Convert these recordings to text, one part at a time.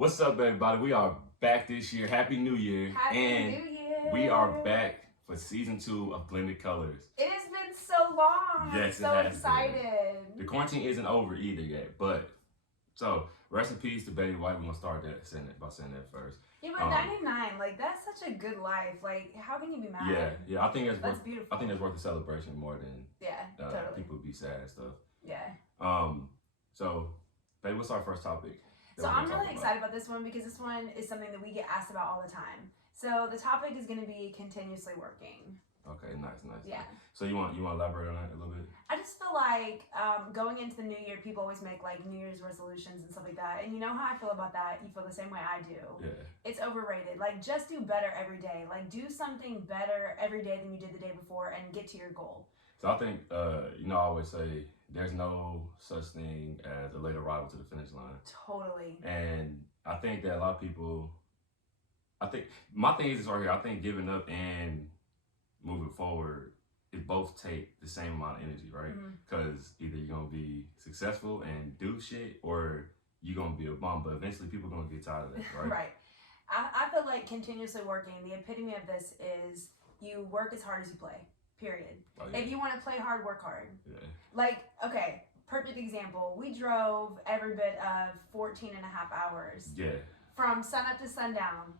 What's up, everybody? We are back this year. Happy New Year. Happy and New Year. We are back for season 2 of Blended Colors. It has been so long. Yes, I'm so excited. The quarantine isn't over either yet, but so rest in peace to Betty White. We're gonna start that by saying that first. Yeah, but 99, like that's such a good life. Like, how can you be mad? Yeah. I think that's beautiful. I think that's worth a celebration more than totally. People would be sad and stuff. Yeah. So, Betty, what's our first topic? So I'm really excited about this one because this one is something that we get asked about all the time. So the topic is going to be continuously working. Okay, nice. Yeah. So you want to elaborate on that a little bit? I just feel like going into the new year, people always make like New Year's resolutions and stuff like that. And you know how I feel about that. You feel the same way I do. Yeah. It's overrated. Like, just do better every day. Like, do something better every day than you did the day before and get to your goal. So I think, I always say there's no such thing as a late arrival to the finish line. Totally. And I think that a lot of people, my thing is this right here, I think giving up and moving forward, it both take the same amount of energy, right? Because either you're going to be successful and do shit, or you're going to be a bum, but eventually people are going to get tired of that, right? Right. I feel like continuously working, the epitome of this is you work as hard as you play. Period. Oh, yeah. If you want to play hard, work hard. Yeah. Like, okay, perfect example. We drove every bit of 14 and a half hours. Yeah. From sun up to sundown,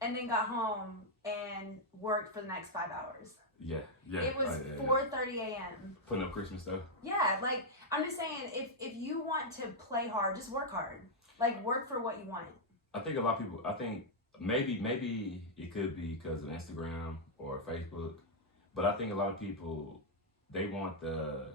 and then got home and worked for the next 5 hours. Yeah. It was 4:30 a.m. Putting up Christmas stuff. Yeah, like, I'm just saying, if you want to play hard, just work hard. Like, work for what you want. I think a lot of people, maybe it could be because of Instagram or Facebook. But I think a lot of people, they want the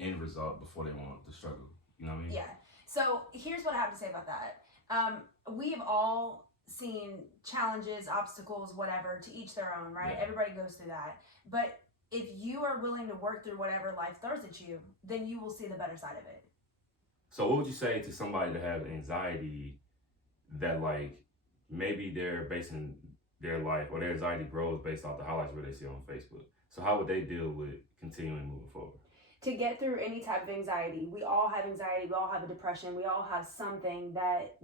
end result before they want the struggle. You know what I mean? Yeah. So here's what I have to say about that. We have all seen challenges, obstacles, whatever, to each their own, right? Yeah. Everybody goes through that. But if you are willing to work through whatever life throws at you, then you will see the better side of it. So what would you say to somebody that has anxiety that, like, maybe they're basing their life or their anxiety grows based off the highlights where they see on Facebook? So how would they deal with continuing moving forward? To get through any type of anxiety, we all have anxiety, we all have a depression, we all have something that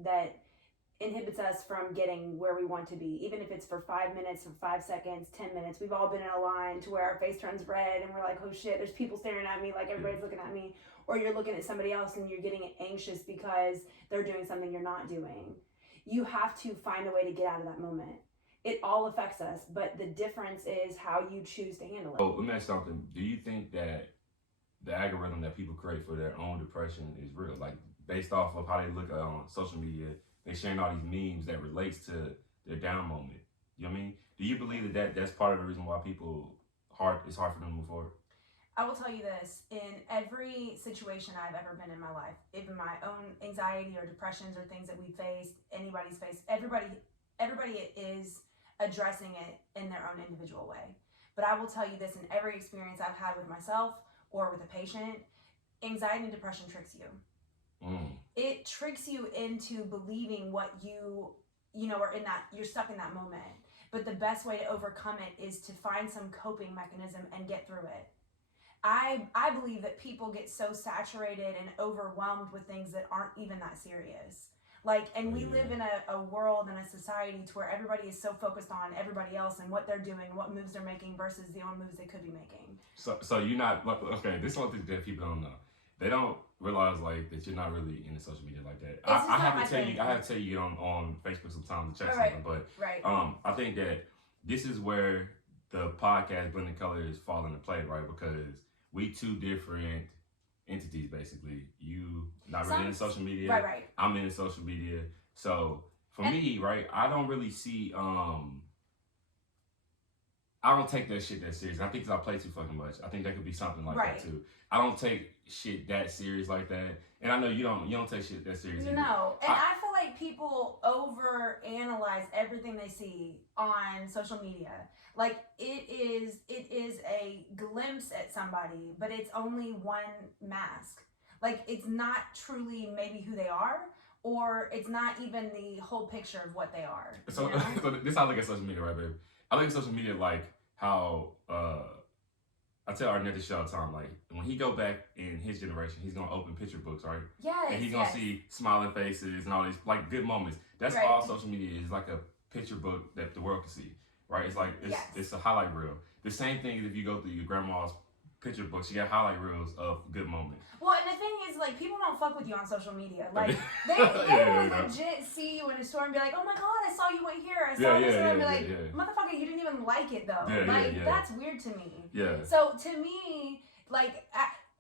inhibits us from getting where we want to be. Even if it's for 5 minutes, for 5 seconds, 10 minutes. We've all been in a line to where our face turns red and we're like, oh shit, there's people staring at me, like everybody's looking at me. Or you're looking at somebody else and you're getting anxious because they're doing something you're not doing. You have to find a way to get out of that moment. It all affects us, but the difference is how you choose to handle it. Oh, let me ask something. Do you think that the algorithm that people create for their own depression is real? Like, based off of how they look on social media, they're sharing all these memes that relates to their down moment. You know what I mean? Do you believe that that's part of the reason why it's hard for them to move forward? I will tell you this, in every situation I've ever been in my life, even my own anxiety or depressions or things that we face, anybody's faced, everybody is addressing it in their own individual way. But I will tell you this, in every experience I've had with myself or with a patient, anxiety and depression tricks you. It tricks you into believing what you are in that, you're stuck in that moment. But the best way to overcome it is to find some coping mechanism and get through it. I believe that people get so saturated and overwhelmed with things that aren't even that serious. Like, and we live in a world and a society to where everybody is so focused on everybody else and what they're doing, what moves they're making versus the own moves they could be making. So you're not, okay, this is one thing that people don't know. They don't realize, like, that you're not really into social media like that. I have to tell you on Facebook sometimes to check something, but I think that this is where the podcast Blended Colors fall into play, right? Because we two different entities, basically. You not really into social media. Right. I'm into social media. So for me, right, I don't really see I don't take that shit that serious. I think because I play too fucking much. I think that could be something like that too. I don't take shit that serious like that. And I know you don't take shit that serious either. No. And I feel like people overanalyze everything they see on social media. Like, it is a glimpse at somebody, but it's only one mask. Like, it's not truly maybe who they are, or it's not even the whole picture of what they are. So, so this is how I look at social media, right, babe? I look at social media like how I tell our nephew all the time, like, when he go back in his generation, he's going to open picture books, right? Yes. And he's going to see smiling faces and all these, like, good moments. That's all social media is, like a picture book that the world can see, right? It's like, it's a highlight reel. The same thing is if you go through your grandma's picture books, you got highlight reels of good moments. Well, and the thing is, like, people don't fuck with you on social media. Like, they will legit see you in a store and be like, oh my God, I saw you went here. I saw this. And be like, motherfucker, you didn't even like it, though. That's weird to me. Yeah. So, to me, like,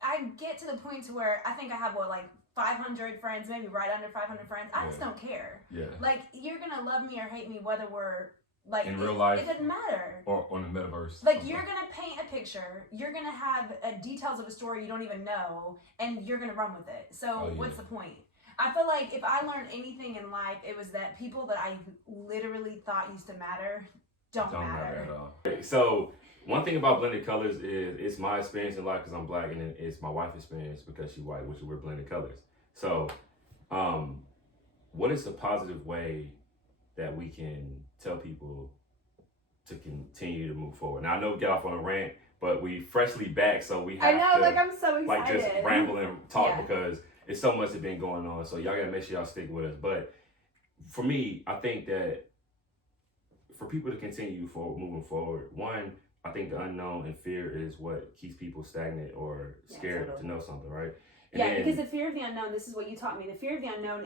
I get to the point to where I think I have, 500 friends, maybe right under 500 friends. I just don't care. Yeah. Like, you're going to love me or hate me whether we're, like, in real life, it doesn't matter. Or on the metaverse. Like, you're gonna paint a picture, you're gonna have details of a story you don't even know, and you're gonna run with it. So what's the point? I feel like if I learned anything in life, it was that people that I literally thought used to matter don't matter at all. Okay, so one thing about blended colors is it's my experience in life because I'm black, and then it's my wife's experience because she's white, which we're blended colors. So, what is the positive way that we can tell people to continue to move forward? Now I know we get off on a rant, but we freshly back, so we have to, like, I'm so excited. Like, just ramble and talk because it's so much that's been going on. So y'all gotta make sure y'all stick with us. But for me, I think that for people to continue moving forward, one, I think the unknown and fear is what keeps people stagnant or scared to know something, right? And because the fear of the unknown, this is what you taught me. The fear of the unknown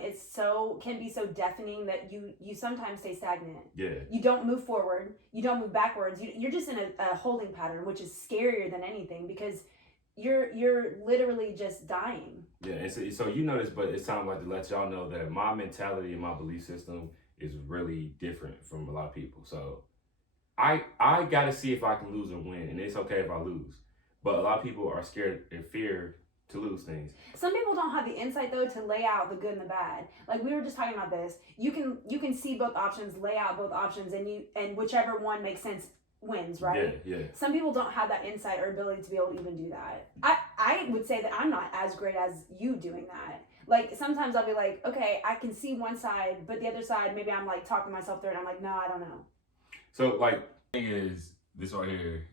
can be so deafening that you sometimes stay stagnant. Yeah. You don't move forward. You don't move backwards. You're just in a holding pattern, which is scarier than anything because you're literally just dying. Yeah, and so you know this, but it sounds like to let y'all know that my mentality and my belief system is really different from a lot of people. So I got to see if I can lose or win, and it's okay if I lose. But a lot of people are scared and fear to lose things. Some people don't have the insight though to lay out the good and the bad. Like we were just talking about this. You can see both options, lay out both options, and whichever one makes sense wins, right? Yeah. Some people don't have that insight or ability to be able to even do that. I would say that I'm not as great as you doing that. Like sometimes I'll be like, okay, I can see one side, but the other side, maybe I'm like talking myself through it. I'm like, no, I don't know. So like, the thing is, this right here,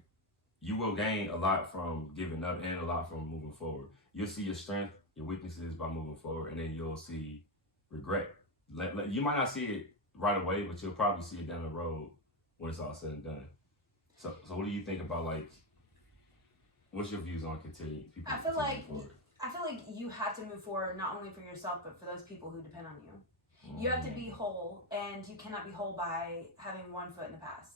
you will gain a lot from giving up and a lot from moving forward. You'll see your strength, your weaknesses by moving forward, and then you'll see regret. You might not see it right away, but you'll probably see it down the road when it's all said and done. So what do you think about, like, what's your views on continuing? I feel like you have to move forward not only for yourself, but for those people who depend on you. You have to be whole, and you cannot be whole by having one foot in the past.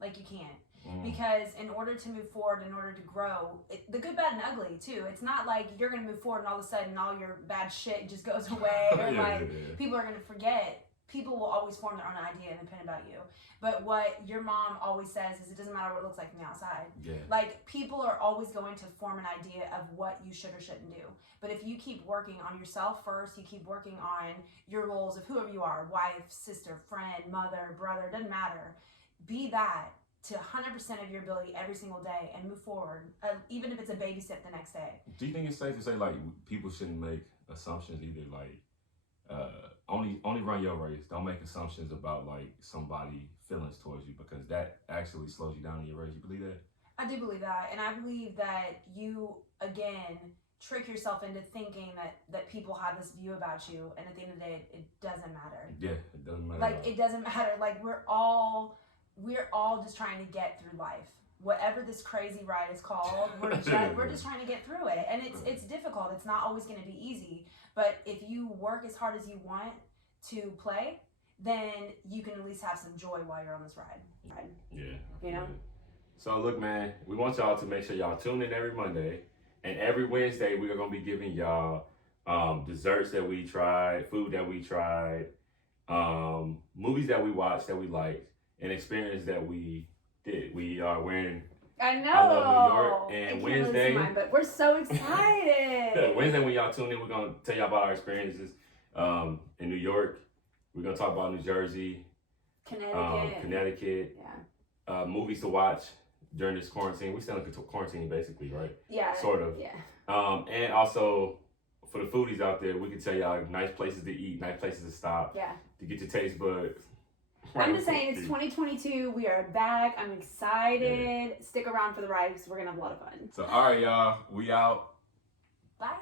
Like, you can't. Because in order to move forward, in order to grow, the good, bad, and ugly too. It's not like you're gonna move forward and all of a sudden all your bad shit just goes away. Or people are gonna forget. People will always form their own idea and opinion about you. But what your mom always says is it doesn't matter what it looks like from the outside. Yeah. Like, people are always going to form an idea of what you should or shouldn't do. But if you keep working on yourself first, you keep working on your roles of whoever you are, wife, sister, friend, mother, brother, doesn't matter. Be that to 100% of your ability every single day and move forward, even if it's a baby step the next day. Do you think it's safe to say, like, people shouldn't make assumptions either, like, only run your race. Don't make assumptions about, like, somebody feelings towards you, because that actually slows you down in your race. You believe that? I do believe that, and I believe that you, again, trick yourself into thinking that people have this view about you, and at the end of the day, it doesn't matter. Yeah, it doesn't matter. Like, it doesn't matter. Like, we're all just trying to get through life. Whatever this crazy ride is called, we're just trying to get through it, and it's difficult. It's not always going to be easy, but if you work as hard as you want to play, then you can at least have some joy while you're on this ride. Yeah. You know? So look, man, we want y'all to make sure y'all tune in every Monday, and every Wednesday we are going to be giving y'all desserts that we tried, food that we tried, movies that we watched that we liked, and experience that we did. We are wearing I know. I Love New York, and Wednesday, mine, but we're so excited. Wednesday when y'all tune in, we're going to tell y'all about our experiences in New York. We're going to talk about New Jersey, Connecticut, movies to watch during this quarantine. We still in quarantine, basically, right? Yeah. Sort of. Yeah. And also, for the foodies out there, we can tell y'all nice places to eat, nice places to stop. Yeah. To get your taste buds I'm just saying, it's 2022. We are back. I'm excited. Yeah. Stick around for the ride because we're going to have a lot of fun. So, all right, y'all. We out. Bye.